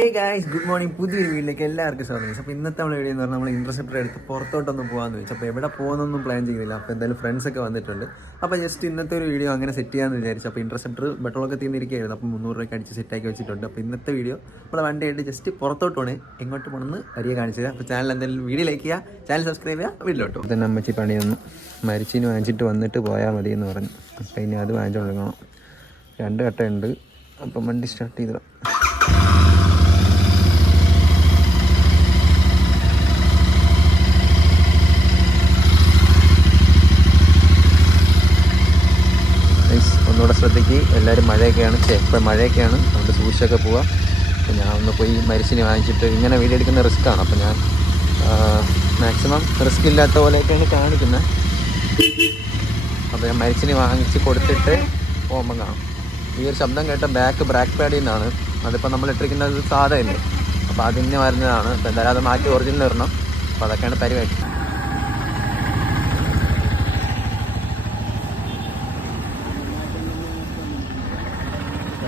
Hey guys, good morning. പുതിയൊരു വീട്ടിലേക്ക് എല്ലാവർക്കും സ്വാഗതം. അപ്പോൾ ഇന്നത്തെ നമ്മുടെ വീഡിയോ എന്ന് പറഞ്ഞാൽ നമ്മൾ ഇൻട്രസെപ്റ്റർ എടുത്ത് പുറത്തോട്ടൊന്ന് പോകാമെന്ന് വെച്ചു. അപ്പോൾ എവിടെ പോകുന്നൊന്നും പ്ലാൻ ചെയ്യുന്നില്ല. അപ്പോൾ എന്തായാലും ഫ്രണ്ട്സൊക്കെ വന്നിട്ടുണ്ട്. അപ്പോൾ ജസ്റ്റ് ഇന്നത്തെ ഒരു വീഡിയോ അങ്ങനെ സെറ്റ് ചെയ്യാമെന്ന് വിചാരിച്ചു. അപ്പോൾ ഇൻട്രസെപ്റ്റർ പെട്രോളൊക്കെ തീർന്നിരിക്കുകയായിരുന്നു. അപ്പോൾ 300 രൂപയ്ക്ക് അടിച്ച് സെറ്റാക്കി വെച്ചിട്ടുണ്ട്. അപ്പോൾ ഇന്നത്തെ വീഡിയോ നമ്മുടെ വണ്ടിയായിട്ട് ജസ്റ്റ് പുറത്തോട്ടാണ്. എങ്ങോട്ട് പോകണമെന്ന് വരിക കാണിച്ചത്. അപ്പോൾ ചാനൽ എന്തായാലും വീഡിയോ ലൈക്ക് ചെയ്യുക, ചാനൽ സബ്സ്ക്രൈബ് ചെയ്യുക, വീട്ടിലോട്ടോ. തന്നെ അമ്മച്ചി പണിയൊന്ന് മരിച്ചിന് വാങ്ങിച്ചിട്ട് വന്നിട്ട് പോയാൽ മതി എന്ന് പറഞ്ഞു. അപ്പോൾ ഇനി അത് വാങ്ങിച്ചു കൊടുക്കണം. 2 കട്ടയുണ്ട്. അപ്പം വണ്ടി സ്റ്റാർട്ട് ചെയ്തതാണ്. ഒന്നുകൂടെ ശ്രദ്ധിക്ക്, എല്ലാവരും മഴയൊക്കെയാണ്. ഇപ്പം മഴയൊക്കെയാണ്, അതുകൊണ്ട് സൂക്ഷിച്ചൊക്കെ പോവാം. അപ്പോൾ ഞാൻ ഒന്ന് പോയി മരിച്ചിനെ വാങ്ങിച്ചിട്ട് ഇങ്ങനെ വീഡിയോ എടുക്കുന്ന റിസ്ക്കാണ്. അപ്പോൾ ഞാൻ മാക്സിമം റിസ്ക് ഇല്ലാത്ത പോലെയൊക്കെയാണ് കാണിക്കുന്നത്. അപ്പോൾ ഞാൻ മരിച്ചിനെ വാങ്ങിച്ച് കൊടുത്തിട്ട് പോകുമ്പം കാണാം. ഈ ഒരു ശബ്ദം കേട്ട ബ്രാക്ക് പാഡിൽ നിന്നാണ്. അതിപ്പോൾ നമ്മൾ ഇട്ടിരിക്കുന്നത് സാധനമില്ലേ, അപ്പോൾ അതിന് വരുന്നതാണ്. അപ്പോൾ എന്തായാലും അത് മാറ്റി ഒറിജിനൽ ഇടണം. അപ്പോൾ അതൊക്കെയാണ് പരിപാടി.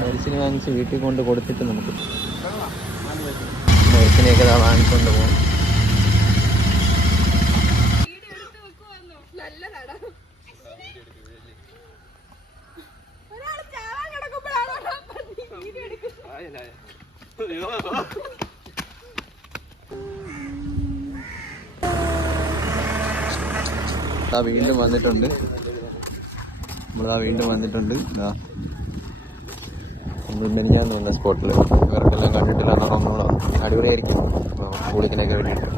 മെഡിസിൻ വാങ്ങിച്ച് വീട്ടിൽ കൊണ്ട് കൊടുത്തിട്ട് നമുക്ക് മെഡിസിനെയൊക്കെ വാങ്ങിക്കൊണ്ട് പോകും. വീണ്ടും വന്നിട്ടുണ്ട്. വീണ്ടും വന്നിട്ടുണ്ട്. ഞാൻ തോന്നുന്ന സ്പോട്ടിൽ ഇവർക്കെല്ലാം കണ്ടിട്ടില്ല എന്നാണ് ഒന്നുകൂടെ അടിപൊളിയായിരിക്കും കുളിക്കാനൊക്കെ വേണ്ടിയിട്ട്.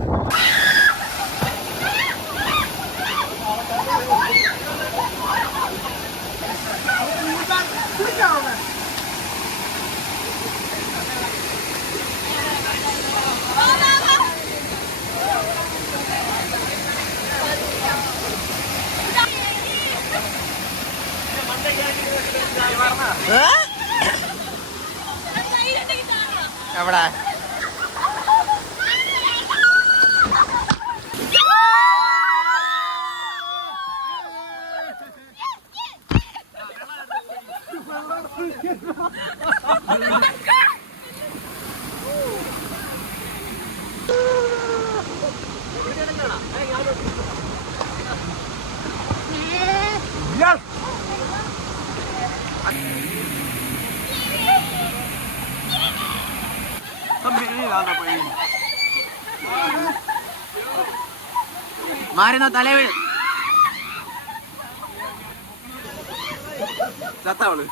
എവിടെ മാറിനോ തല വീഴ് ചത്തവള്.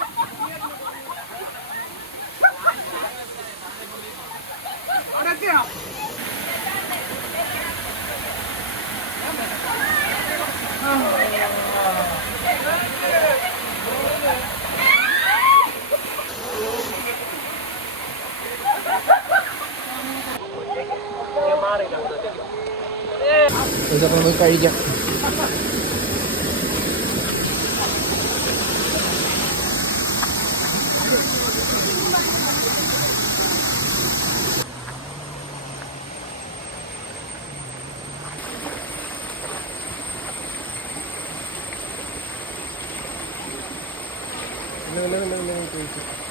ഇതൊക്കെ നമുക്ക് കഴിക്കാം. ഇല്ല